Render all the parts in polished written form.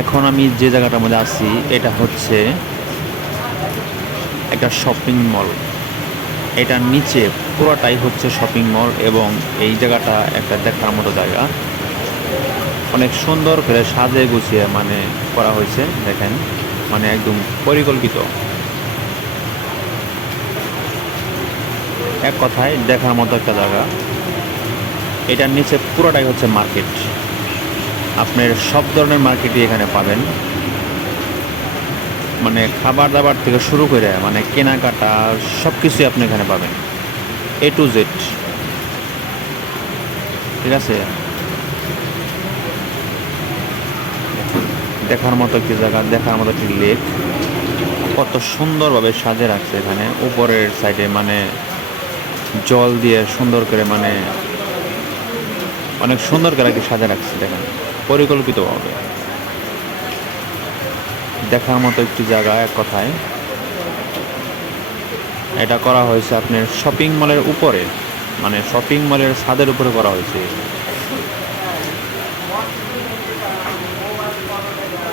এখন আমি যে জায়গাটার মধ্যে আছি এটা হচ্ছে একটা শপিং মল। এটার নিচে পুরোটাই হচ্ছে শপিং মল এবং এই জায়গাটা একটা দেখার মতো জায়গা। অনেক সুন্দর করে সাজে গুছিয়ে মানে করা হয়েছে, দেখেন মানে একদম পরিকল্পিত। এক কথায় দেখার মতো একটা জায়গা। এটার নিচে পুরোটাই হচ্ছে মার্কেট। আপনার সব ধরনের মার্কেটই এখানে পাবেন, মানে খাবার দাবার থেকে শুরু করে মানে কেনাকাটা সব কিছুই আপনি এখানে পাবেন, A to Z। ঠিক আছে, দেখার মতো একটি জায়গা, দেখার মতো একটি লেক। কত সুন্দরভাবে সাজিয়ে রাখছে এখানে উপরের সাইডে, মানে জল দিয়ে সুন্দর করে মানে অনেক সুন্দর করে একটি সাজিয়ে রাখছে, দেখেন পরিকল্পিতভাবে। দেখার মতো একটি জায়গা এক কথায়। এটা করা হয়েছে আপনার শপিং মলের উপরে, মানে শপিং মলের ছাদের উপরে করা হয়েছে।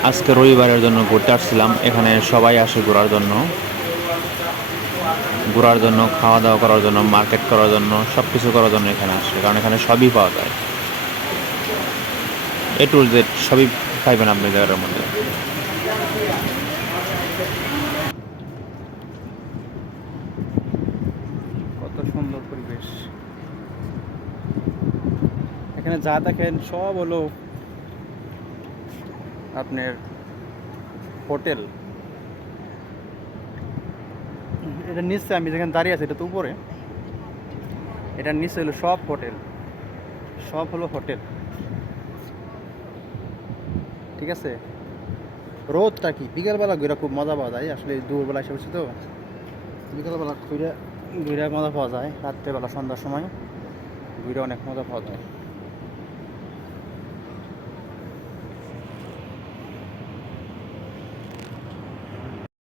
আজকে রবিবারের জন্য ঘুরতে আসছিলাম, এখানে সবাই আসে ঘোরার জন্য, খাওয়া দাওয়া করার জন্য, মার্কেট করার জন্য, সব কিছু করার জন্য এখানে আসে, কারণ এখানে সবই পাওয়া যায়। A to Z সবই পাইবেন আপনি জায়গাটার মধ্যে। কত সুন্দর পরিবেশ, এখানে যা দেখেন সব হলো আপনার হোটেল। এটা নিচে আমি যেখানে দাঁড়িয়ে আছি এটা তো উপরে, এটার নিচে হলো সব হোটেল, সব হলো হোটেল। ঠিক আছে, রোদটা কি বিকালবেলা ঘুরে খুব মজা পাওয়া যায়, আসলে দুপুরবেলা এসে বসছি তো, বিকালবেলা ঘুরে ঘুরে মজা পাওয়া যায়, রাত্রেবেলা সন্ধ্যার সময় ঘুরে অনেক মজা পাওয়া যায়।